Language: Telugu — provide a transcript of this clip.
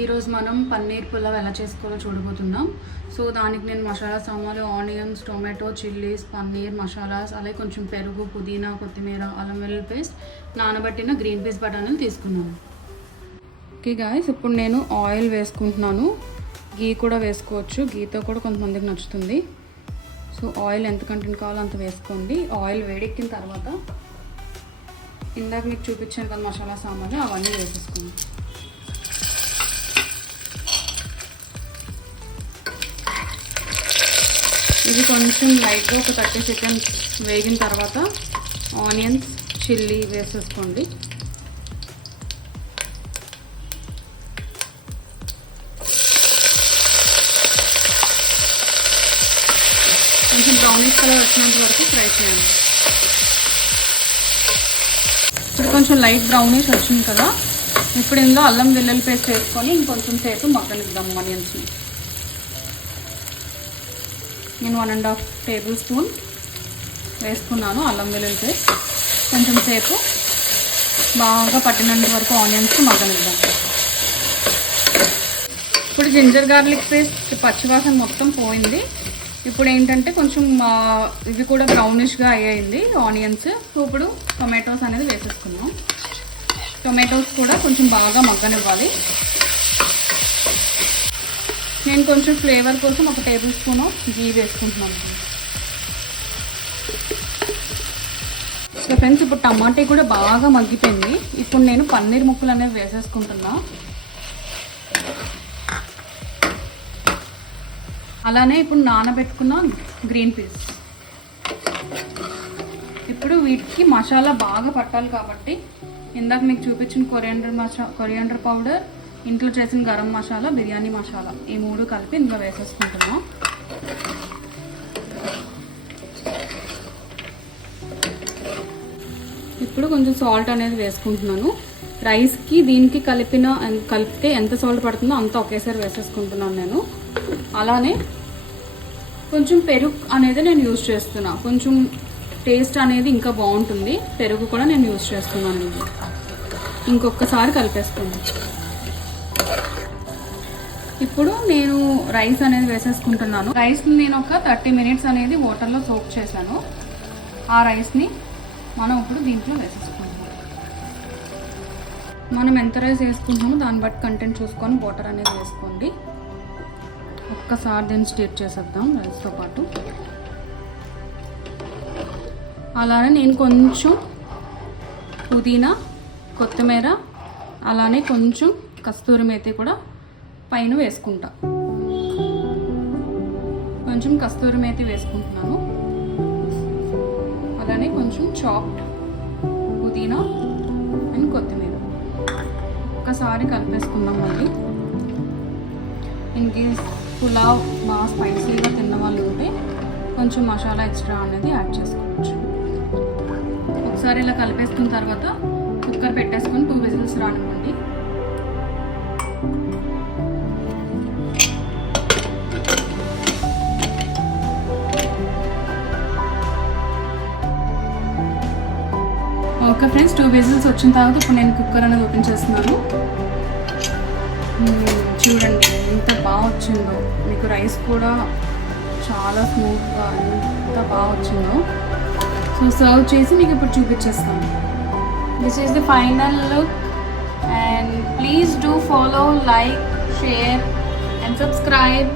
ఈరోజు మనం పన్నీర్ పులావ్ ఎలా చేసుకోవాలో చూడబోతున్నాం. సో దానికి నేను మసాలా సామాన్లు onions tomato chillies paneer masalas అలాగే కొంచెం పెరుగు పుదీనా కొత్తిమీర అల్లం వెల్లుల్లి పేస్ట్ నానబెట్టిన గ్రీన్ పీస్ బఠానీలు తీసుకున్నాను. ఓకే గాయస్ ఇప్పుడు నేను ఆయిల్ వేసుకుంటున్నాను. గీ కూడా వేసుకోవచ్చు. గీతో కూడా కొంతమందికి నచ్చుతుంది. సో ఆయిల్ ఎంత కంటెంట్ కావాలో అంత వేసుకోండి. ఆయిల్ వేడెక్కిన తర్వాత ఇందాక మీకు చూపించాను కదా మసాలా సామాన్లు అవన్నీ వేసేసుకోండి ఇది కొంచెం లైట్గా ఒక థర్టీ సెకండ్స్ వేగిన తర్వాత ఆనియన్స్ చిల్లీ వేసేసుకోండి. కొంచెం బ్రౌనిష్ కలర్ వచ్చినంత వరకు ఫ్రై చేయండి. ఇప్పుడు కొంచెం లైట్ బ్రౌనిష్ వచ్చింది కదా. ఇప్పుడు ఇందులో అల్లం వెల్లుల్లి పేస్ట్ వేసుకొని ఇంకొంచెం సేపు మగ్గనిద్దాం ఆనియన్స్ని. నేను one and half tablespoon వేసుకున్నాను అల్లం వెల్లుల్లి పేస్ట్. కొంచెం సేపు బాగా పట్టినంత వరకు ఆనియన్స్ మగ్గనిద్దాం. ఇప్పుడు జింజర్ గార్లిక్ పేస్ట్ పచ్చివాసన మొత్తం పోయింది. ఇప్పుడు ఏంటంటే కొంచెం ఆ, ఇవి కూడా బ్రౌనిష్గా అయ్యింది ఆనియన్స్ సో ఇప్పుడు టొమాటోస్ అనేది వేసేసుకున్నాం టొమాటోస్ కూడా కొంచెం బాగా మగ్గనివ్వాలి. నేను కొంచెం ఫ్లేవర్ కోసం ఒక టేబుల్ స్పూన్ గీ వేసుకుంటున్నాను. సో ఫ్రెండ్స్ ఇప్పుడు టమాటా కూడా బాగా మగ్గిపోయింది. ఇప్పుడు నేను పన్నీర్ ముక్కలు అనేవి వేసేసుకుంటున్నా. అలానే ఇప్పుడు నానబెట్టుకున్న గ్రీన్ పీస్. ఇప్పుడు వీటికి మసాలా బాగా పట్టాలి కాబట్టి ఇందాక మీకు చూపించిన కొరియాండర్ మసా కొరియాండర్ పౌడర్ ఇంట్లో చేసిన గరం మసాలా బిర్యానీ మసాలా. ఈ మూడు కలిపి ఇందులో వేసేసుకుంటున్నాం. ఇప్పుడు కొంచెం సాల్ట్ అనేది వేసుకుంటున్నాను. రైస్కి దీనికి కలిపిన కలిపితే ఎంత సాల్ట్ పడుతుందో అంత ఒకేసారి వేసేసుకుంటున్నాను నేను. అలానే కొంచెం పెరుగు అనేది నేను యూజ్ చేస్తున్నా. కొంచెం టేస్ట్ అనేది ఇంకా బాగుంటుంది. పెరుగు కూడా నేను యూజ్ చేస్తున్నాను. ఇంకొకసారి కలిపేసుకుందాం ఇప్పుడు నేను రైస్ అనేది వేసేసుకుంటున్నాను. రైస్ నేను ఒక థర్టీ మినిట్స్ అనేది వాటర్లో సోక్ చేశాను. ఆ రైస్ని మనం ఇప్పుడు దీంట్లో వేసేసుకుంటాం మనం ఎంత రైస్ వేసుకుంటామో దాన్ని బట్టి కంటెంట్ చూసుకొని వాటర్ అనేది వేసుకోండి. ఒక్కసారి దీన్ని స్టేట్ చేసేద్దాం రైస్తో పాటు. అలానే నేను కొంచెం పుదీనా కొత్తిమీర అలానే కొంచెం కస్తూరి మేతి కూడా పైన వేసుకుంటా. కొంచెం కస్తూరి మేతి వేసుకుంటున్నాను. అలానే కొంచెం చాప్డ్ పుదీనా అండ్ కొత్తిమీర. ఒకసారి కలిపేసుకుందాం మళ్ళీ. ఇన్ కేస్ పులావ్ బాగా స్పైసీగా తిన్న వాళ్ళు ఉంటే కొంచెం మసాలా ఎక్స్ట్రా అనేది యాడ్ చేసుకోవచ్చు. ఒకసారి ఇలా కలిపేసుకున్న తర్వాత కుక్కర్ పెట్టేసుకొని టూ విజిల్స్ రానివ్వండి. ఓకే ఫ్రెండ్స్ టూ విజిల్స్ వచ్చిన తర్వాత ఇప్పుడు నేను కుక్కర్ అనేది ఓపెన్ చేస్తున్నాను. చూడండి ఎంత బాగా వచ్చిందో. మీకు రైస్ కూడా చాలా స్మూత్గా ఎంత బాగా వచ్చిందో. సో సర్వ్ చేసి మీకు ఇప్పుడు చూపించేస్తాను. This is the final look and please do follow like share and subscribe